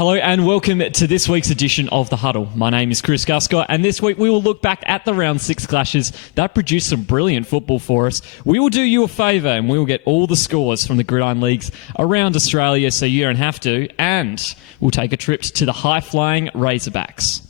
Hello and welcome to this week's edition of The Huddle. My name is Chris Guscott, and this week we will look back at the Round 6 clashes that produced some brilliant football for us. We will do you a favour and we will get all the scores from the Gridiron Leagues around Australia so you don't have to, and we'll take a trip to the high-flying Razerbacks.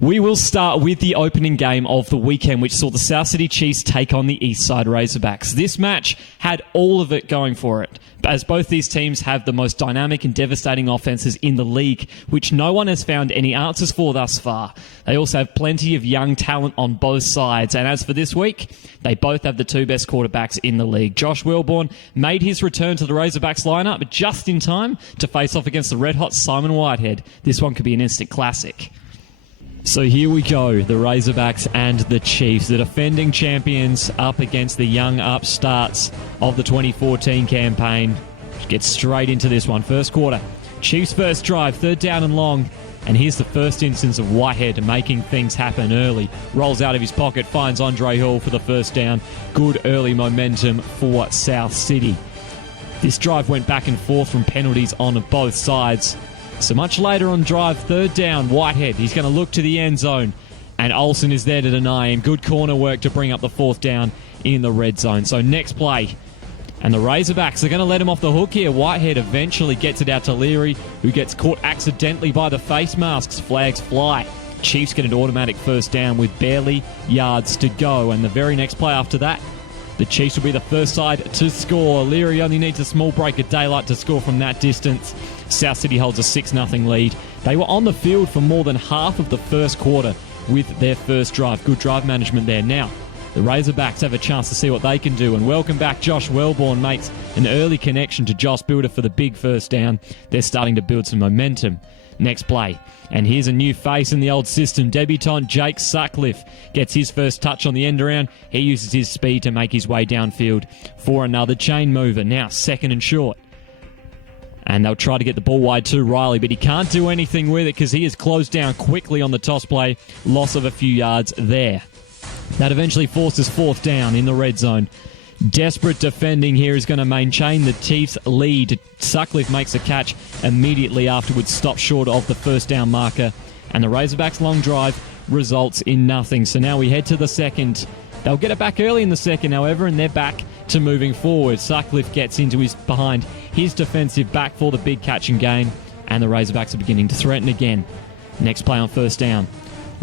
We will start with the opening game of the weekend, which saw the South City Chiefs take on the Eastside Razerbacks. This match had all of it going for it, as both these teams have the most dynamic and devastating offenses in the league, which no one has found any answers for thus far. They also have plenty of young talent on both sides, and as for this week, they both have the two best quarterbacks in the league. Josh Wilbourne made his return to the Razerbacks lineup just in time to face off against the red-hot Simon Whitehead. This one could be an instant classic. So here we go, the Razerbacks and the Chiefs, the defending champions up against the young upstarts of the 2014 campaign. Get straight into this one. First quarter, Chiefs first drive, third down and long. And here's the first instance of Whitehead making things happen early. Rolls out of his pocket, finds Andre Hall for the first down. Good early momentum for South City. This drive went back and forth from penalties on both sides. So much later on drive, third down, Whitehead. He's going to look to the end zone. And Olsen is there to deny him. Good corner work to bring up the fourth down in the red zone. So next play. And the Razerbacks are going to let him off the hook here. Whitehead eventually gets it out to Leary, who gets caught accidentally by the face masks. Flags fly. Chiefs get an automatic first down with barely yards to go. And the very next play after that, the Chiefs will be the first side to score. Leary only needs a small break of daylight to score from that distance. South City holds a 6-0 lead. They were on the field for more than half of the first quarter with their first drive. Good drive management there. Now, the Razerbacks have a chance to see what they can do. And welcome back, Josh Wilbourne makes an early connection to Josh Builder for the big first down. They're starting to build some momentum. Next play. And here's a new face in the old system. Debutant Jake Sutcliffe gets his first touch on the end around. He uses his speed to make his way downfield for another chain mover. Now, second and short. And they'll try to get the ball wide to Riley, but he can't do anything with it because he is closed down quickly on the toss play. Loss of a few yards there. That eventually forces fourth down in the red zone. Desperate defending here is going to maintain the Chiefs' lead. Sutcliffe makes a catch immediately afterwards, stops short of the first down marker. And the Razerbacks' long drive results in nothing. So now we head to the second. They'll get it back early in the second, however, and they're back to moving forward. Sutcliffe gets into behind his defensive back for the big catch and gain, and the Razerbacks are beginning to threaten again. Next play on first down.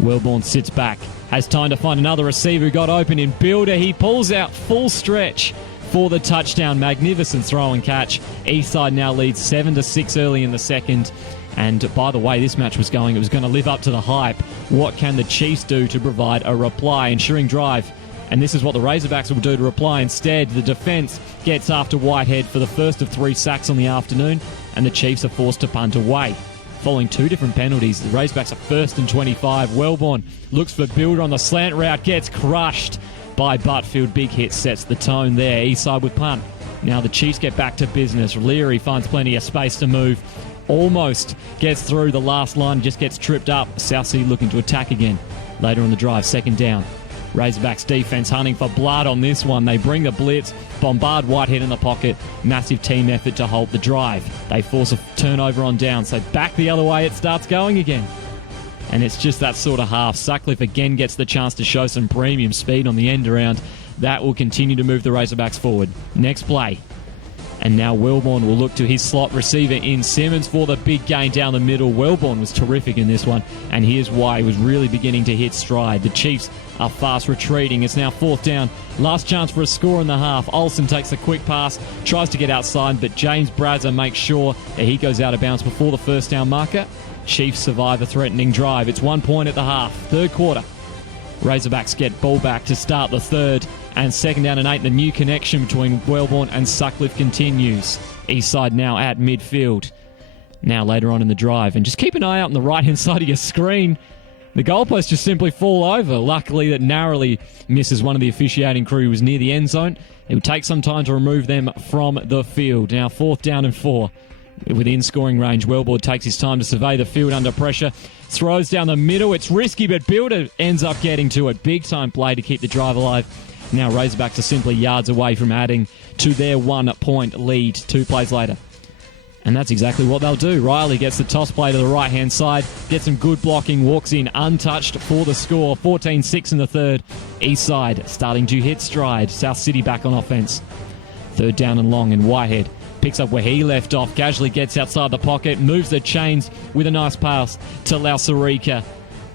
Wilbourne sits back, has time to find another receiver who got open in Builder. He pulls out full stretch for the touchdown. Magnificent throw and catch. Eastside now leads 7-6 early in the second. And by the way this match was going, it was going to live up to the hype. What can the Chiefs do to provide a reply? Ensuring drive. And this is what the Razerbacks will do to reply instead. The defense gets after Whitehead for the first of 3 sacks on the afternoon, and the Chiefs are forced to punt away. Following 2 different penalties, the Razerbacks are first and 25. Wilbourne looks for Builder on the slant route, gets crushed by Butfield. Big hit sets the tone there. Eastside with punt. Now the Chiefs get back to business. Leary finds plenty of space to move. Almost gets through the last line, just gets tripped up. South City looking to attack again. Later on the drive, second down. Razerbacks defense hunting for blood on this one. They bring the blitz, bombard Whitehead in the pocket. Massive team effort to halt the drive. They force a turnover on down, so back the other way it starts going again. And it's just that sort of half. Sutcliffe again gets the chance to show some premium speed on the end around. That will continue to move the Razerbacks forward. Next play. And now Wilbourne will look to his slot receiver in Simmons for the big gain down the middle. Wilbourne was terrific in this one, and here's why he was really beginning to hit stride. The Chiefs are fast retreating. It's now fourth down. Last chance for a score in the half. Olsen takes a quick pass, tries to get outside, but James Bradzer makes sure that he goes out of bounds before the first down marker. Chiefs survive a threatening drive. It's 1 point at the half. Third quarter. Razerbacks get ball back to start the third. And second down and 8, the new connection between Wilbourne and Sutcliffe continues. Eastside now at midfield. Now later on in the drive. And just keep an eye out on the right-hand side of your screen. The goalposts just simply fall over. Luckily, that narrowly misses one of the officiating crew who was near the end zone. It would take some time to remove them from the field. Now fourth down and 4. Within scoring range, Wilbourne takes his time to survey the field under pressure. Throws down the middle. It's risky, but Builder ends up getting to it. Big-time play to keep the drive alive. Now Razerbacks are simply yards away from adding to their 1 point lead 2 plays later. And that's exactly what they'll do. Riley gets the toss play to the right-hand side, gets some good blocking, walks in untouched for the score. 14-6 in the third. East side starting to hit stride. South City back on offense. Third down and long, and Whitehead picks up where he left off. Casually gets outside the pocket, moves the chains with a nice pass to Lausarica.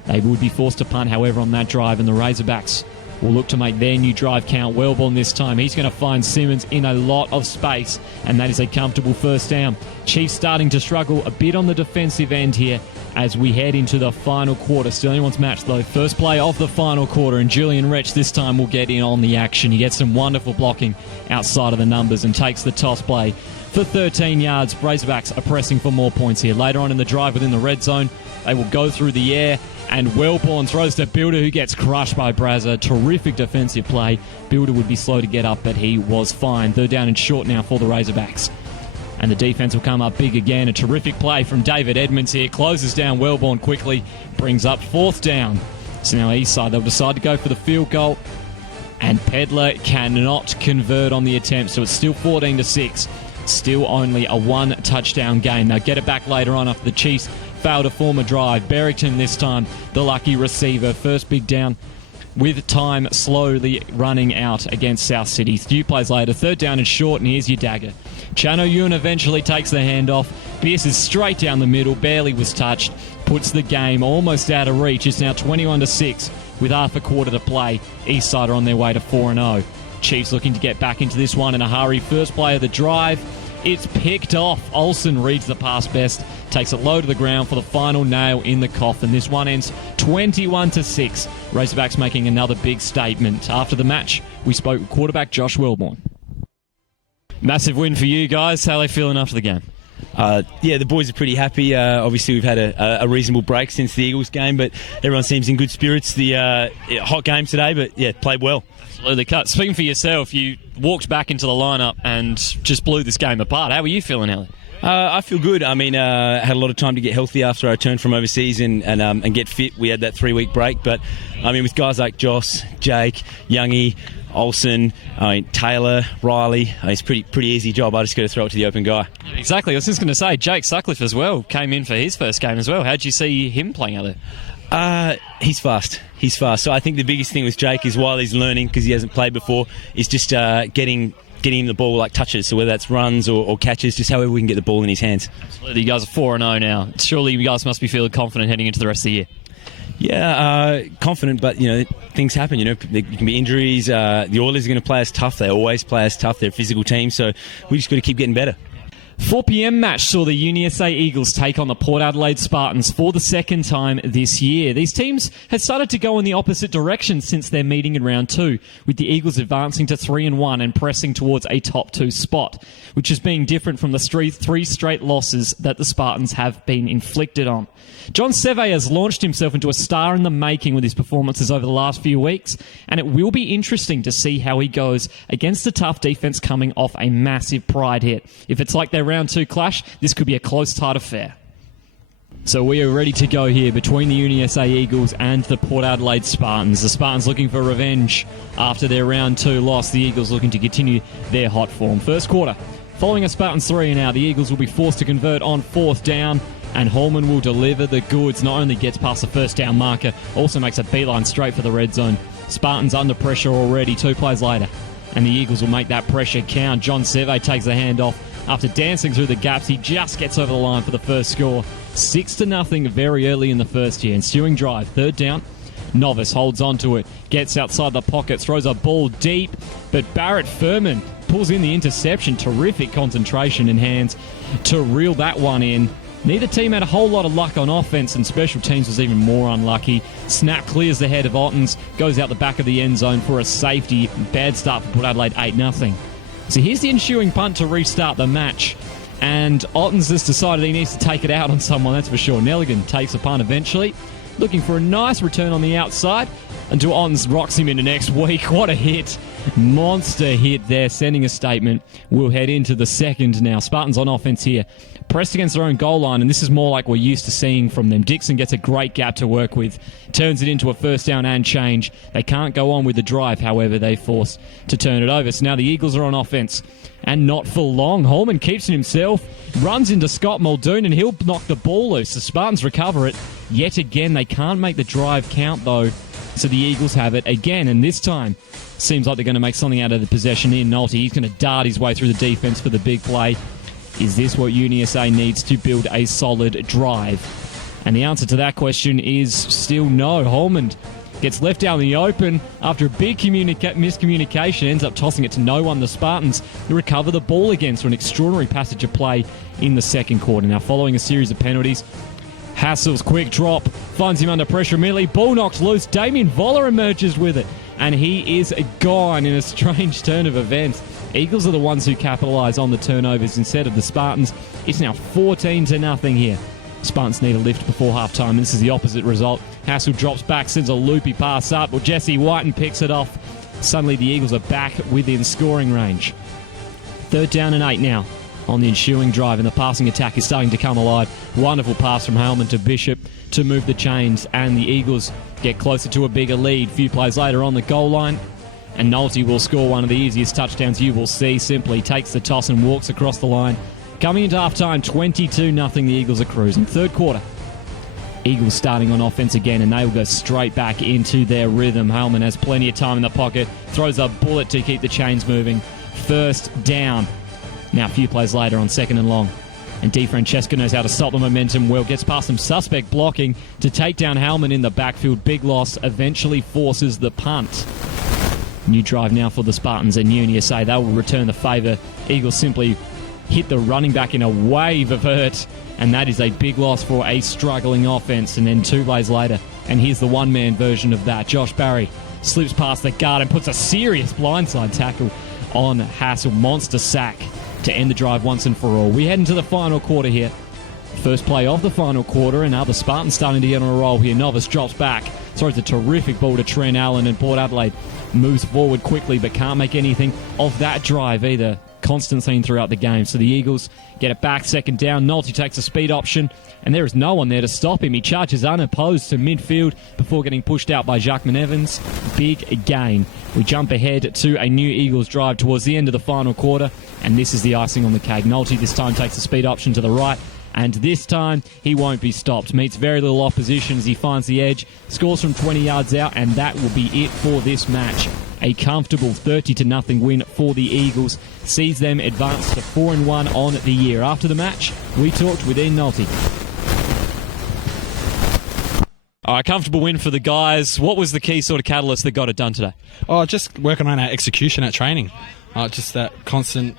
They would be forced to punt, however, on that drive, and the Razerbacks will look to make their new drive count. Wilbourne this time. He's going to find Simmons in a lot of space, and that is a comfortable first down. Chiefs starting to struggle a bit on the defensive end here as we head into the final quarter. Still anyone's match, though. First play of the final quarter, and Julian Wretch this time will get in on the action. He gets some wonderful blocking outside of the numbers and takes the toss play for 13 yards. Razerbacks are pressing for more points here. Later on in the drive within the red zone, they will go through the air, and Wilbourne throws to Builder, who gets crushed by Brazza. Terrific defensive play. Builder would be slow to get up, but he was fine. Third down and short now for the Razerbacks. And the defense will come up big again. A terrific play from David Edmonds here. Closes down Wilbourne quickly. Brings up fourth down. So now east side, they'll decide to go for the field goal. And Pedler cannot convert on the attempt, so it's still 14-6. Still only a one touchdown game. They'll get it back later on after the Chiefs failed to form a drive. Barrington this time, the lucky receiver. First big down with time slowly running out against South City. Few plays later, third down and short, and here's your dagger. Chano Ewan eventually takes the handoff. Pierces straight down the middle, barely was touched. Puts the game almost out of reach. It's now 21-6 with half a quarter to play. Eastside are on their way to 4-0. Chiefs looking to get back into this one in a hurry. First play of the drive. It's picked off. Olsen reads the pass best, takes it low to the ground for the final nail in the coffin. This one ends 21-6. Razorbacks making another big statement. After the match, we spoke with quarterback Josh Wilbourne. Massive win for you guys. How are they feeling after the game? Yeah, the boys are pretty happy. Obviously, we've had a reasonable break since the Eagles game, but everyone seems in good spirits. The hot game today, but yeah, played well. Absolutely cut. Speaking for yourself, you walked back into the lineup and just blew this game apart. How were you feeling, Ellie? I feel good. I mean, had a lot of time to get healthy after I returned from overseas and get fit. We had that 3-week break, but I mean, with guys like Josh, Jake, Youngie, Olsen, Taylor, Riley, it's a pretty easy job. I just got to throw it to the open guy. Exactly. I was just going to say, Jake Sutcliffe as well came in for his first game as well. How'd you see him playing out there? He's fast. So I think the biggest thing with Jake is while he's learning, because he hasn't played before, is just getting him the ball like touches. So whether that's runs or catches, just however we can get the ball in his hands. Absolutely. You guys are 4-0 now. Surely you guys must be feeling confident heading into the rest of the year. Yeah, confident, but things happen. There can be injuries. The Oilers are going to play us tough. They always play us tough. They're a physical team, so we just got to keep getting better. 4 p.m. match saw the Uni SA Eagles take on the Port Adelaide Spartans for the second time this year. These teams had started to go in the opposite direction since their meeting in round 2, with the Eagles advancing to 3-1 and pressing towards a top 2 spot, which is being different from the 3 straight losses that the Spartans have been inflicted on. John Seve has launched himself into a star in the making with his performances over the last few weeks, and it will be interesting to see how he goes against a tough defence coming off a massive pride hit. If it's like their round 2 clash, this could be a close, tight affair. So we are ready to go here between the Uni SA Eagles and the Port Adelaide Spartans. The Spartans looking for revenge after their round 2 loss. The Eagles looking to continue their hot form. First quarter, following a Spartans 3 and out, the Eagles will be forced to convert on 4th down, and Holman will deliver the goods. Not only gets past the first down marker, also makes a beeline straight for the red zone. Spartans under pressure already, 2 plays later, and the Eagles will make that pressure count. John Seve takes the handoff. After dancing through the gaps, he just gets over the line for the first score. 6-0 very early in the first year. Ensuing drive, 3rd down. Novice holds on to it, gets outside the pocket, throws a ball deep, but Barrett Furman pulls in the interception. Terrific concentration and hands to reel that one in. Neither team had a whole lot of luck on offense, and special teams was even more unlucky. Snap clears the head of Ottens, goes out the back of the end zone for a safety. Bad start for Port Adelaide, 8-0. So here's the ensuing punt to restart the match, and Ottens has decided he needs to take it out on someone, that's for sure. Nelligan takes the punt eventually, looking for a nice return on the outside until Ottens rocks him into next week. What a hit. Monster hit there, sending a statement. We'll head into the second now. Spartans on offense here. Pressed against their own goal line, and this is more like we're used to seeing from them. Dixon gets a great gap to work with, turns it into a first down and change. They can't go on with the drive, however, they force to turn it over. So now the Eagles are on offense, and not for long. Holman keeps it himself, runs into Scott Muldoon, and he'll knock the ball loose. The Spartans recover it. Yet again, they can't make the drive count, though, so the Eagles have it again, and this time seems like they're going to make something out of the possession in Nolte. He's going to dart his way through the defense for the big play. Is this what UniSA needs to build a solid drive? And the answer to that question is still no. Holman gets left out in the open after a big miscommunication, ends up tossing it to no one. The Spartans recover the ball again, so an extraordinary passage of play in the second quarter. Now, following a series of penalties, Hassel's quick drop finds him under pressure immediately. Ball knocked loose. Damien Voller emerges with it, and he is gone in a strange turn of events. Eagles are the ones who capitalise on the turnovers instead of the Spartans. It's now 14-0 here. Spartans need a lift before half-time. This is the opposite result. Hassel drops back, sends a loopy pass up. Well, Jesse Whiten picks it off. Suddenly the Eagles are back within scoring range. 3rd down and 8 now on the ensuing drive, and the passing attack is starting to come alive. Wonderful pass from Hellman to Bishop to move the chains, and the Eagles get closer to a bigger lead. Few plays later on the goal line, and Nolte will score one of the easiest touchdowns you will see. Simply takes the toss and walks across the line. Coming into half-time, 22-0, the Eagles are cruising. Third quarter, Eagles starting on offense again, and they will go straight back into their rhythm. Hellman has plenty of time in the pocket, throws a bullet to keep the chains moving. First down. Now a few plays later on 2nd and long, and DiFrancesco knows how to stop the momentum well. Gets past some suspect blocking to take down Hellman in the backfield. Big loss, eventually forces the punt. New drive now for the Spartans, and UniSA, they will return the favour. Eagles simply hit the running back in a wave of hurt, and that is a big loss for a struggling offense. And then 2 plays later, and here's the one-man version of that. Josh Barry slips past the guard and puts a serious blindside tackle on Hassel. Monster sack to end the drive once and for all. We head into the final quarter here. First play of the final quarter, and now the Spartans starting to get on a roll here. Novice drops back, throws a terrific ball to Trent Allen, and Port Adelaide moves forward quickly but can't make anything of that drive either. Constant theme throughout the game. So the Eagles get it back, 2nd down. Nolte takes a speed option, and there is no one there to stop him. He charges unopposed to midfield before getting pushed out by Jacquemin Evans. Big gain. We jump ahead to a new Eagles drive towards the end of the final quarter, and this is the icing on the cake. Nolte this time takes the speed option to the right, and this time he won't be stopped. Meets very little opposition as he finds the edge, scores from 20 yards out, and that will be it for this match. A comfortable 30-0 win for the Eagles sees them advance to 4-1 on the year. After the match, we talked with Ian Nolte. All right, comfortable win for the guys. What was the key sort of catalyst that got it done today? Oh, just working on our execution at training. Just that constant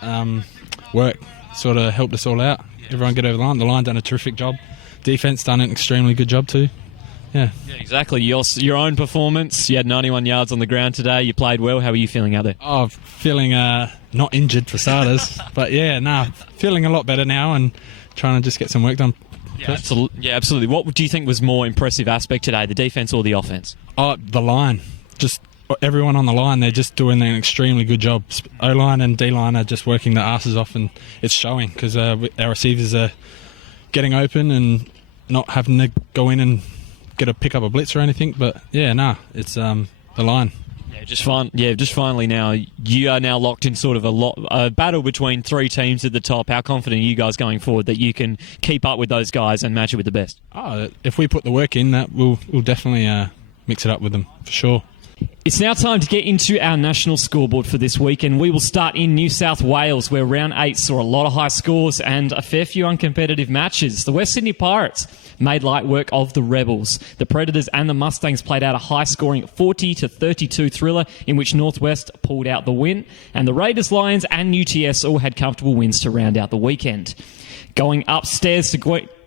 work sort of helped us all out. Everyone get over the line. The line done a terrific job. Defense done an extremely good job too. Yeah, exactly. Your own performance. You had 91 yards on the ground today. You played well. How are you feeling out there? Oh, feeling not injured for starters, but feeling a lot better now and trying to just get some work done. Yeah, absolutely. What do you think was more impressive aspect today, the defense or the offense? Oh, the line. Just everyone on the line, they're just doing an extremely good job. O-line and D-line are just working their asses off, and it's showing because our receivers are getting open and not having to go in and pick up a blitz or anything. But it's the line. Just finally now, you are now locked in sort of a battle between 3 teams at the top. How confident are you guys going forward that you can keep up with those guys and match it with the best? If we put the work in, that we'll definitely mix it up with them for sure. It's now time to get into our national scoreboard for this week, and we will start in New South Wales, where round 8 saw a lot of high scores and a fair few uncompetitive matches. The West Sydney Pirates made light work of the Rebels. The Predators and the Mustangs played out a high-scoring 40-32 thriller in which Northwest pulled out the win, and the Raiders, Lions and UTS all had comfortable wins to round out the weekend. Going upstairs to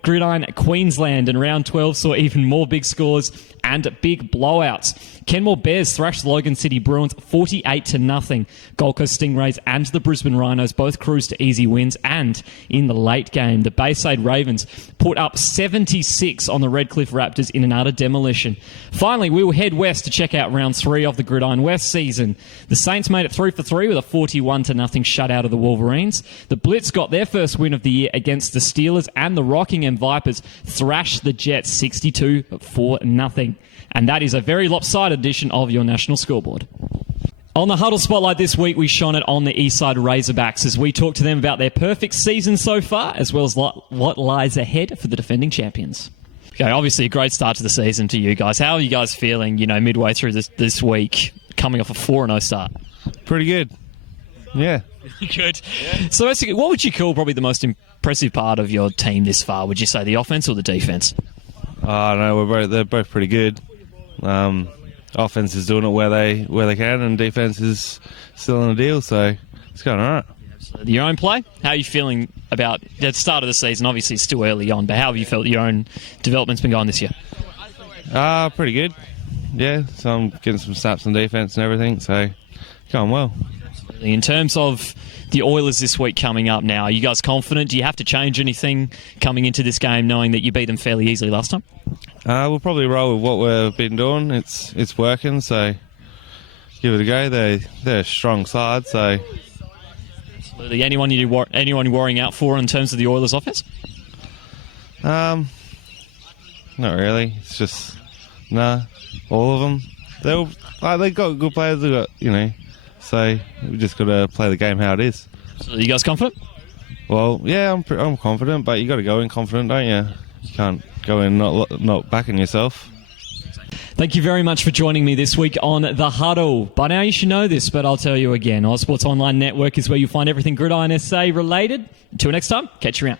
Gridiron Queensland, and round 12 saw even more big scores and big blowouts. Kenmore Bears thrashed Logan City Bruins 48-0. Gold Coast Stingrays and the Brisbane Rhinos both cruised to easy wins, and in the late game, the Bayside Ravens put up 76 on the Redcliffe Raptors in an utter demolition. Finally, we will head west to check out round 3 of the Gridiron West season. The Saints made it 3 for 3 with a 41-0 shutout of the Wolverines. The Blitz got their first win of the year against the Steelers, and the Rockingham Vipers thrashed the Jets 62-0. And that is a very lopsided edition of your national scoreboard. On the Huddle Spotlight this week, we shone it on the Eastside Razerbacks as we talked to them about their perfect season so far, as well as what lies ahead for the defending champions. Okay, obviously a great start to the season to you guys. How are you guys feeling, midway through this week, coming off a 4-0 start? Pretty good. Yeah. Good. So basically, what would you call probably the most impressive part of your team this far? Would you say the offense or the defense? I don't know. They're both pretty good. Offense is doing it where they can, and defense is still in the deal. So it's going all right. Your own play? How are you feeling about the start of the season? Obviously, it's still early on, but how have you felt your own development's been going this year? Pretty good. Yeah. So I'm getting some snaps on defense and everything. So going well. In terms of the Oilers this week coming up now, are you guys confident? Do you have to change anything coming into this game knowing that you beat them fairly easily last time? We'll probably roll with what we've been doing. It's working, so give it a go. They're a strong side, so... Anyone you're worrying out for in terms of the Oilers offense? Not really. It's just... all of them. They got good players, they got, so we just got to play the game how it is. So are you guys confident? Well, yeah, I'm confident, but you got to go in confident, don't you? You can't go in not backing yourself. Thank you very much for joining me this week on The Huddle. By now you should know this, but I'll tell you again. Sports Online Network is where you'll find everything Gridiron SA related. Until next time, catch you around.